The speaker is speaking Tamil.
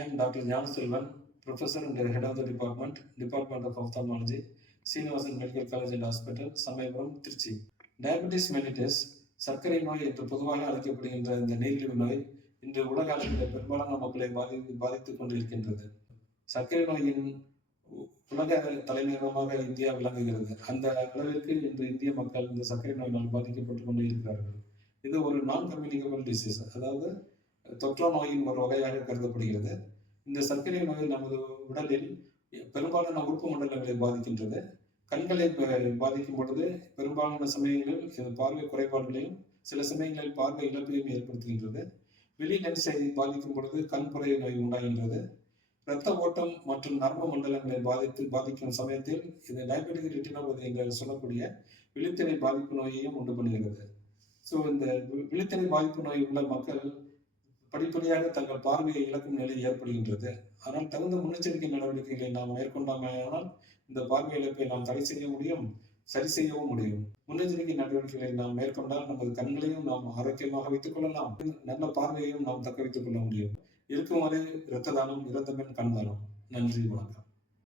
I am Dr. Gnanaselvan, Professor and Head of the Department of Ophthalmology, Srinivasan Medical College and Hospital, Samayapuram, Trichy. Diabetes mellitus, சர்க்கரை நோய் என்று பொதுவாக அழைக்கப்படுகின்ற இந்த நீரிழிவு நோய் இன்று உலக அளவில் பெரும்பாலான மக்களை பாதித்துக் கொண்டிருக்கின்றது. சர்க்கரை நோயின் உலக தலைநகரமாக இந்தியா விளங்குகிறது. அந்த அளவிற்கு இன்று இந்திய மக்கள் இந்த சர்க்கரை நோயினால் பாதிக்கப்பட்டுக் கொண்டே இருக்கிறார்கள். இது ஒரு நான் கம்யூனிகபிள் டிசீஸ், அதாவது தொற்றா நோயின் ஒரு வகையாக கருதப்படுகிறது. இந்த சர்க்கரை நோய் நமது உடலில் பெரும்பாலான உறுப்பு மண்டலங்களை பாதிக்கின்றது. கண்களை பாதிக்கும் பொழுது பெரும்பாலான சமயங்களில் பார்வை குறைபாடுகளையும் சில சமயங்களில் பார்வை இழப்பையும் ஏற்படுத்துகின்றது. வெளி லென்ஸை பாதிக்கும் பொழுது கண்புரை நோய் உண்டாகின்றது. இரத்த ஓட்டம் மற்றும் நரம்பு மண்டலங்களை பாதிக்கும் சமயத்தில் இது டயபெட்டிக் ரெட்டினோபதி என்று சொல்லக்கூடிய விழித்திரை பாதிப்பு நோயையும் உண்டு பண்ணுகிறது. ஸோ இந்த விழித்திரை பாதிப்பு நோய் உள்ள மக்கள் படிப்படியாக தங்கள் பார்வையை இழக்கும் நிலை ஏற்படுகின்றது. ஆனால் தகுந்த முன்னெச்சரிக்கை நடவடிக்கைகளை நாம் மேற்கொண்டாமையானால் இந்த பார்வை இழப்பை நாம் தடை செய்ய முடியும், சரி செய்யவும் முடியும். முன்னெச்சரிக்கை நடவடிக்கைகளை நாம் மேற்கொண்டால் நமது கண்களையும் நாம் ஆரோக்கியமாக வைத்துக் கொள்ளலாம், நல்ல பார்வையையும் நாம் தக்க வைத்துக் கொள்ள முடியும். இருக்கும் வரை இரத்த தானம், இறந்த பின் கண் தானம். நன்றி, வணக்கம்.